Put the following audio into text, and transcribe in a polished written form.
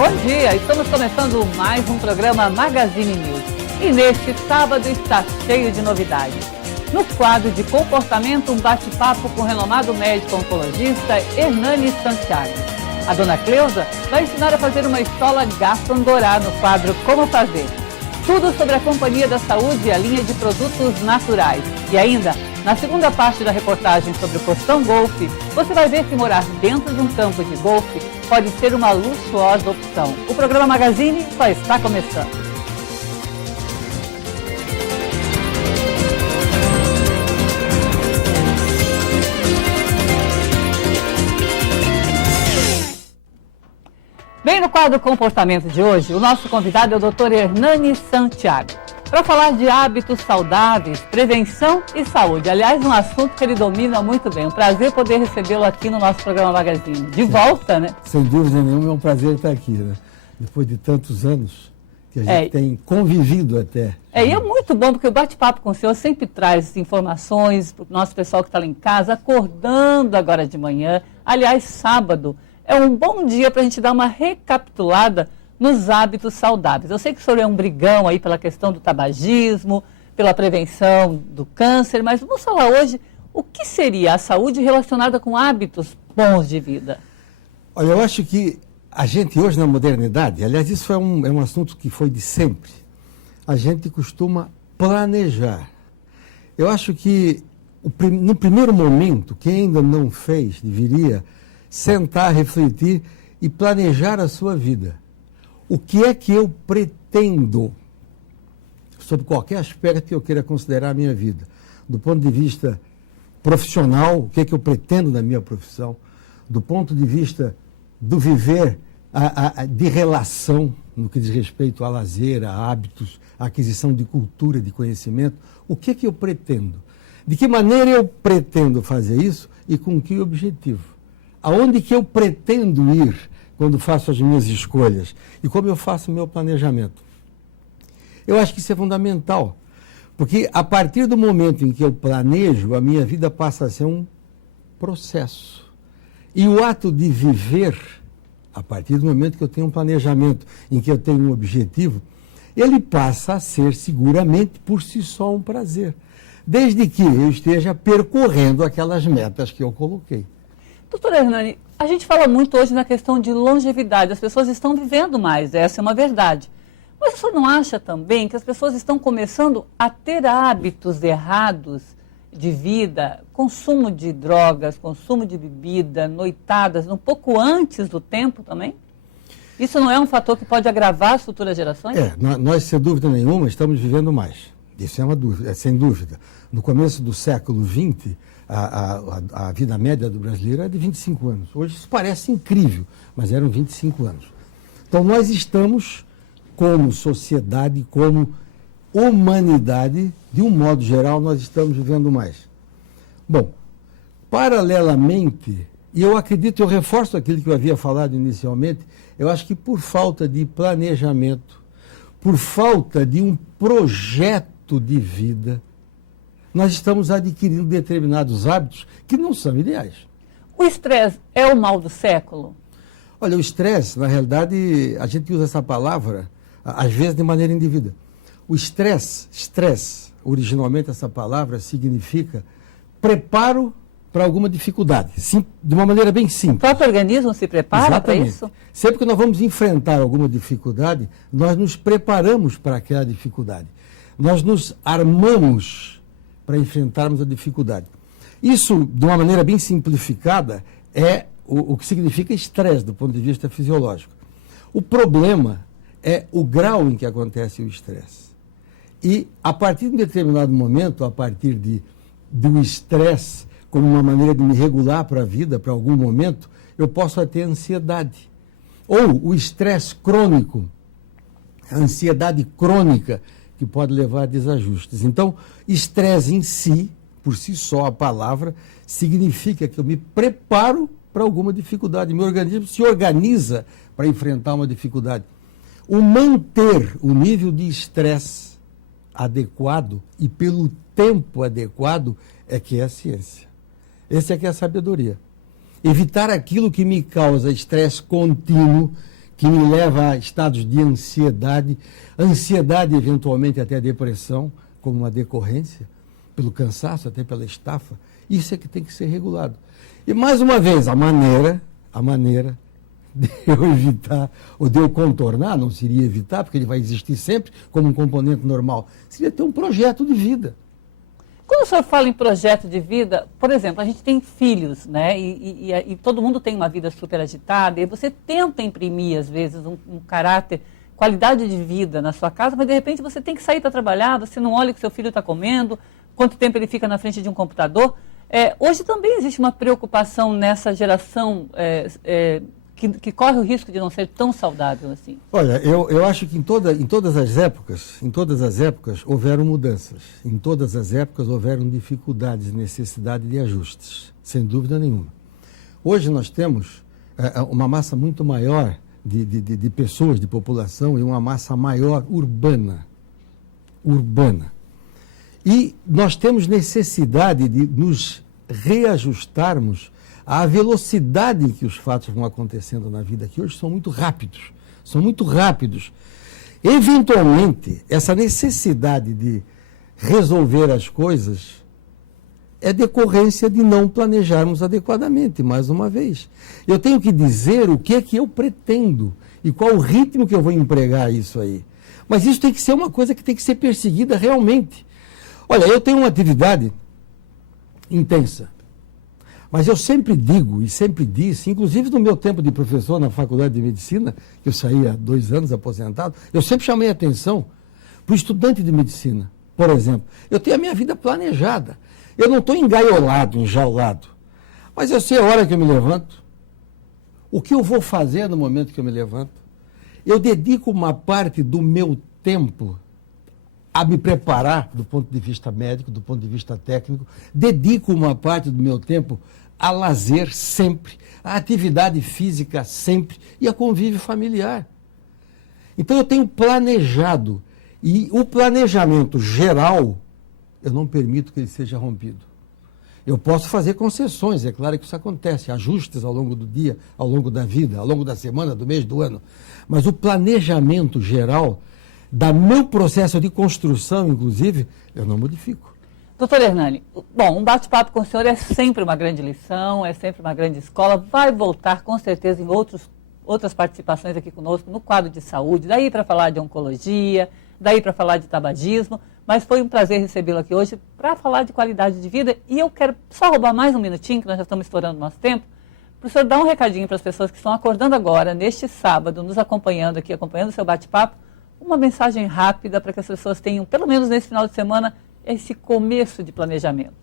Bom dia, estamos começando mais um programa Magazine News. E neste sábado está cheio de novidades. No quadro de comportamento, um bate-papo com o renomado médico oncologista Hernani Santiago. A dona Cleusa vai ensinar a fazer uma estola Gastron-Dorá no quadro Como Fazer. Tudo sobre a Companhia da Saúde e a linha de produtos naturais. E ainda, na segunda parte da reportagem sobre o Costão Golfe, você vai ver que morar dentro de um campo de golfe pode ser uma luxuosa opção. O programa Magazine só está começando. Bem, no quadro Comportamento de hoje, o nosso convidado é o Dr. Hernani Santiago, para falar de hábitos saudáveis, prevenção e saúde. Aliás, um assunto que ele domina muito bem. Um prazer poder recebê-lo aqui no nosso programa Magazine. De volta, né? Sem dúvida nenhuma, é um prazer estar aqui, né? Depois de tantos anos que a gente tem convivido até. E é muito bom, porque o bate-papo com o senhor sempre traz informações para o nosso pessoal que está lá em casa, acordando agora de manhã. Aliás, sábado é um bom dia para a gente dar uma recapitulada nos hábitos saudáveis. Eu sei que o senhor é um brigão aí pela questão do tabagismo, pela prevenção do câncer, mas vamos falar hoje o que seria a saúde relacionada com hábitos bons de vida. Olha, eu acho que a gente hoje na modernidade, aliás, isso é um assunto que foi de sempre, a gente costuma planejar. Eu acho que no primeiro momento, quem ainda não fez, deveria sentar, refletir e planejar a sua vida. O que é que eu pretendo, sobre qualquer aspecto que eu queira considerar a minha vida? Do ponto de vista profissional, o que é que eu pretendo na minha profissão? Do ponto de vista do viver, de relação, no que diz respeito a lazer, a hábitos, a aquisição de cultura, de conhecimento, o que é que eu pretendo? De que maneira eu pretendo fazer isso e com que objetivo? Aonde que eu pretendo ir quando faço as minhas escolhas? E como eu faço o meu planejamento? Eu acho que isso é fundamental, porque a partir do momento em que eu planejo, a minha vida passa a ser um processo. E o ato de viver, a partir do momento que eu tenho um planejamento, em que eu tenho um objetivo, ele passa a ser seguramente por si só um prazer, desde que eu esteja percorrendo aquelas metas que eu coloquei. Doutora Hernani, a gente fala muito hoje na questão de longevidade. As pessoas estão vivendo mais, essa é uma verdade. Mas o senhor não acha também que as pessoas estão começando a ter hábitos errados de vida, consumo de drogas, consumo de bebida, noitadas, um pouco antes do tempo também? Isso não é um fator que pode agravar as futuras gerações? Nós, sem dúvida nenhuma, estamos vivendo mais. Isso é uma dúvida, sem dúvida. No começo do século XX, a vida média do brasileiro era de 25 anos. Hoje isso parece incrível, mas eram 25 anos. Então nós estamos, como sociedade, como humanidade, de um modo geral, nós estamos vivendo mais. Bom, paralelamente, e eu acredito, eu reforço aquilo que eu havia falado inicialmente, eu acho que por falta de planejamento, por falta de um projeto de vida, nós estamos adquirindo determinados hábitos que não são ideais. O estresse é o mal do século? Olha, o estresse, na realidade, a gente usa essa palavra, às vezes, de maneira indevida. O estresse, originalmente essa palavra significa preparo para alguma dificuldade, de uma maneira bem simples. O próprio organismo se prepara para isso? Sempre que nós vamos enfrentar alguma dificuldade, nós nos preparamos para aquela dificuldade. Nós nos armamos para enfrentarmos a dificuldade. Isso, de uma maneira bem simplificada, é o que significa estresse do ponto de vista fisiológico. O problema é o grau em que acontece o estresse. E, a partir de um determinado momento, a partir do estresse como uma maneira de me regular para a vida, para algum momento, eu posso ter ansiedade. Ou o estresse crônico, a ansiedade crônica, que pode levar a desajustes. Então, estresse em si, por si só a palavra, significa que eu me preparo para alguma dificuldade. Meu organismo se organiza para enfrentar uma dificuldade. O manter o nível de estresse adequado e pelo tempo adequado é que é a ciência. Essa é que é a sabedoria. Evitar aquilo que me causa estresse contínuo, que me leva a estados de ansiedade, eventualmente até depressão, como uma decorrência, pelo cansaço, até pela estafa. Isso é que tem que ser regulado. E, mais uma vez, a maneira de eu evitar, ou de eu contornar, não seria evitar, porque ele vai existir sempre como um componente normal, seria ter um projeto de vida. Quando o senhor fala em projeto de vida, por exemplo, a gente tem filhos, né? E todo mundo tem uma vida super agitada, e você tenta imprimir, às vezes, um caráter, qualidade de vida na sua casa, mas de repente você tem que sair para trabalhar, você não olha o que seu filho está comendo, quanto tempo ele fica na frente de um computador. Hoje também existe uma preocupação nessa geração que corre o risco de não ser tão saudável assim. Olha, eu acho que em todas as épocas houveram mudanças. Em todas as épocas houveram dificuldades, necessidade de ajustes, sem dúvida nenhuma. Hoje nós temos uma massa muito maior de pessoas, de população, e uma massa maior urbana. E nós temos necessidade de nos reajustarmos à velocidade em que os fatos vão acontecendo na vida, que hoje são muito rápidos. Eventualmente, essa necessidade de resolver as coisas é decorrência de não planejarmos adequadamente, mais uma vez. Eu tenho que dizer o que é que eu pretendo e qual o ritmo que eu vou empregar isso aí. Mas isso tem que ser uma coisa que tem que ser perseguida realmente. Olha, eu tenho uma atividade intensa. Mas eu sempre digo e sempre disse, inclusive no meu tempo de professor na Faculdade de Medicina, que eu saí há 2 anos aposentado, eu sempre chamei a atenção para o estudante de medicina. Por exemplo, eu tenho a minha vida planejada. Eu não estou enjaulado. Mas eu sei a hora que eu me levanto, o que eu vou fazer no momento que eu me levanto. Eu dedico uma parte do meu tempo a me preparar do ponto de vista médico, do ponto de vista técnico, dedico uma parte do meu tempo a lazer sempre, a atividade física sempre e a convívio familiar. Então eu tenho planejado, e o planejamento geral, eu não permito que ele seja rompido. Eu posso fazer concessões, é claro que isso acontece, ajustes ao longo do dia, ao longo da vida, ao longo da semana, do mês, do ano, mas o planejamento geral do meu processo de construção, inclusive, eu não modifico. Doutor Hernani, bom, um bate-papo com o senhor é sempre uma grande lição, é sempre uma grande escola, vai voltar com certeza em outras participações aqui conosco, no quadro de saúde, daí para falar de oncologia, daí para falar de tabagismo, mas foi um prazer recebê-lo aqui hoje para falar de qualidade de vida, e eu quero só roubar mais um minutinho, que nós já estamos estourando o nosso tempo, para o senhor dar um recadinho para as pessoas que estão acordando agora, neste sábado, nos acompanhando aqui, acompanhando o seu bate-papo, uma mensagem rápida para que as pessoas tenham, pelo menos nesse final de semana, esse começo de planejamento.